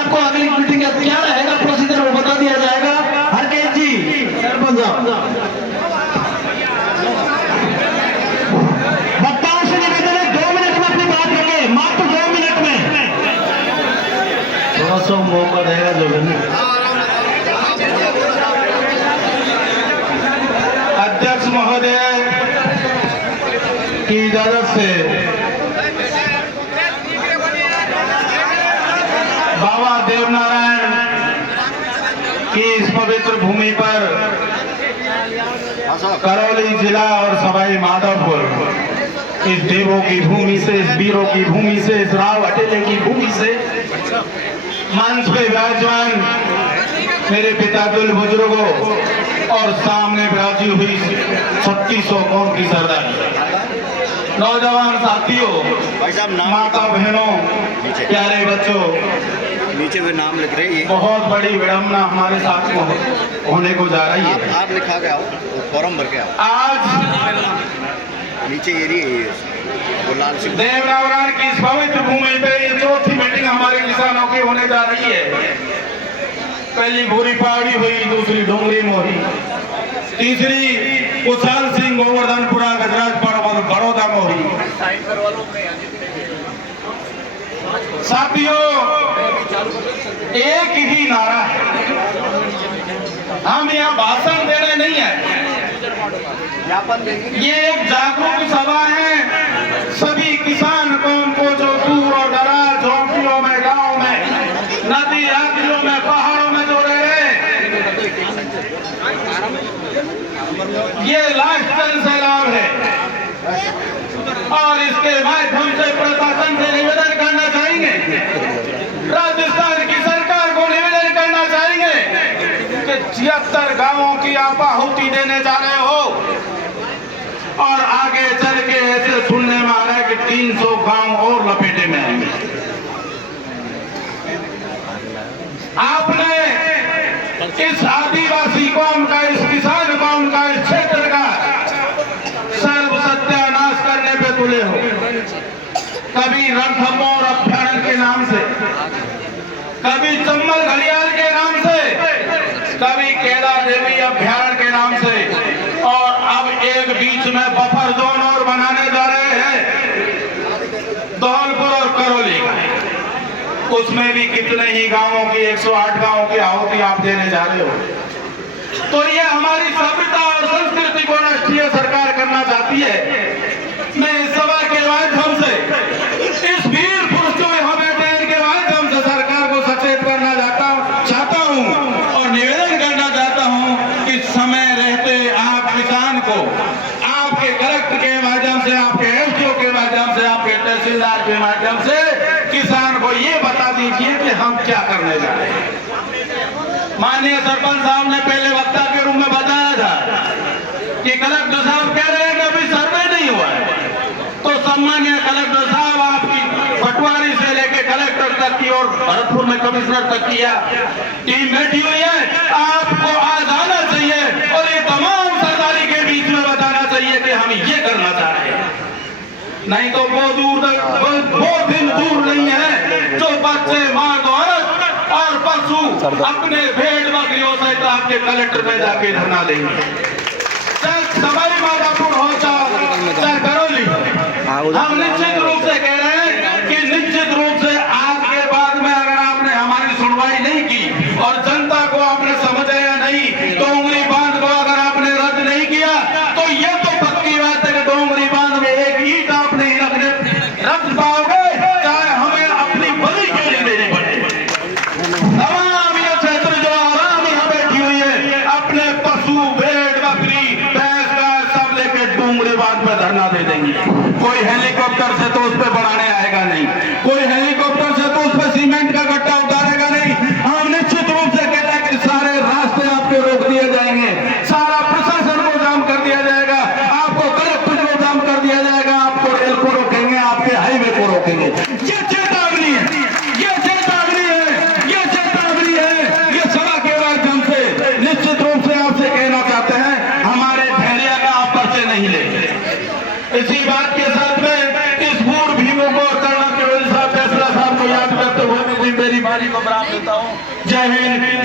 आपको अगली मीटिंग क्या रहेगा प्रोसीजर वो बता दिया जाएगा। हरकेश जी सरपंच साहब, वक्ताओं से निवेदन है 2 मिनट में अपनी बात रखें, मात्र 2 मिनट में। थोड़ा सा मौका रहेगा जो अध्यक्ष महोदय की इजाजत से बाबा देवनारायण की इस पवित्र भूमि पर करौली जिला और सवाई माधोपुर, इस देवों की भूमि से, इस वीरों की भूमि से, इस राव अटेले की भूमि से मंच पे विराजमान मेरे पिता तुल बुजुर्गों और सामने विराजी हुई 3600 कौम की सरदार, नौजवान साथियों, माता बहनों, प्यारे बच्चों, नीचे में नाम लिख रहे हैं। बहुत बड़ी विडम्बना हमारे साथ में होने को जा रही है। आप लिखा के आओ, फॉर्म भर के आओ। आज नीचे एरिया ये लाल सिंह देवनारायण की इस पवित्र भूमि पे ये चौथी मीटिंग हमारे किसानों की होने जा रही है। पहली भूरी पहाड़ी हुई, दूसरी डोंगरी मोही, तीसरी कुशाल सिंह गोवर्धनपुरा गजराज बड़ौदा मोही। साथियों, एक ही नारा है, हम यहाँ भाषण देने नहीं है, ये एक जागरूक सभा है। सभी किसान कौम को जो दूर और दराज झोंपड़ियों में, गांव में, नदी आदियों में, पहाड़ों में जो रहे, ये लाइफस्टाइल से लाभ है। और इसके माध्यम से प्रशासन से निवेदन करना चाहेंगे, राजस्थान की सरकार को निवेदन करना चाहेंगे कि 76 गांवों की आप आहुति देने जा रहे हो और आगे चल के ऐसे सुनने में आ रहा है कि 300 गांव और लपेटे में आएंगे। आपने इस आदिवासी कौम का, इस किसान कौम का, इस क्षेत्र का सर्व सत्यानाश करने पे तुले हो। कभी रणथंभौर अभ्यारण्य के नाम से, कभी चम्बल घड़ियाल के नाम से, कभी केला देवी अभ्यारण्य के नाम से, और अब एक बीच में बफर जोन और बनाने जा रहे हैं धौलपुर और करौली का। उसमें भी कितने ही गांवों की, 108 गांवों की आहुति आप देने जा रहे हो। तो ये हमारी सभ्यता और संस्कृति को राष्ट्रीय सरकार करना चाहती है। मैं इस सभा के माध्यम से, इस वीर पुरुष जो यहाँ बैठे हैं, इनके माध्यम से सरकार को सचेत करना चाहता हूँ और निवेदन करना चाहता हूँ कि समय रहते आप किसान को आपके कलेक्टर के माध्यम से, आपके एसडीओ के माध्यम से, आपके तहसीलदार के माध्यम से किसान को ये बता दीजिए कि हम क्या करने जा रहे हैं। माननीय सरपंच साहब ने पहले वक्ता के रूप में बताया था कि कलेक्टर साहब कह रहे हैं कि अभी सर्वे नहीं हुआ है। तो सम्मानीय कलेक्टर साहब, आपकी पटवारी से लेके कलेक्टर तक की और भरतपुर में कमिश्नर तक की टीम बैठी हुई है। आपको आज आना चाहिए और ये तमाम सरदारी के बीच में बताना चाहिए कि हम ये करना चाह रहे हैं। नहीं तो वो दिन दूर नहीं है जो बच्चे, मर्द, औरत और पशु अपने भेड़ बकरियों सहित आपके कलेक्टर पे जाके धरना देंगे। चाहे सवाई माधोपुर हो, चाहे करौली, हम निश्चित रूप से कह रहे हैं कि निश्चित रूप से आज के बाद में अगर आपने हमारी सुनवाई नहीं की और जनता को आपने समझा या नहीं, डोंगरी बांध को अगर आपने रद्द नहीं किया, तो ये तो पक्की बात है कि डोंगरी बांध में एक ईंट आप नहीं रख पाओगे, चाहे हमें अपनी बलि क्यों नहीं देनी पड़े। तमाम ये क्षेत्र जो आराम यहाँ बैठी हुई है, अपने पशु, भेड़, बकरी, भैंस का सब लेके डोंगरी बांध पर धरना दे देंगे। कोई हेलीकॉप्टर से को बराबर देता हूँ। जय हिंद।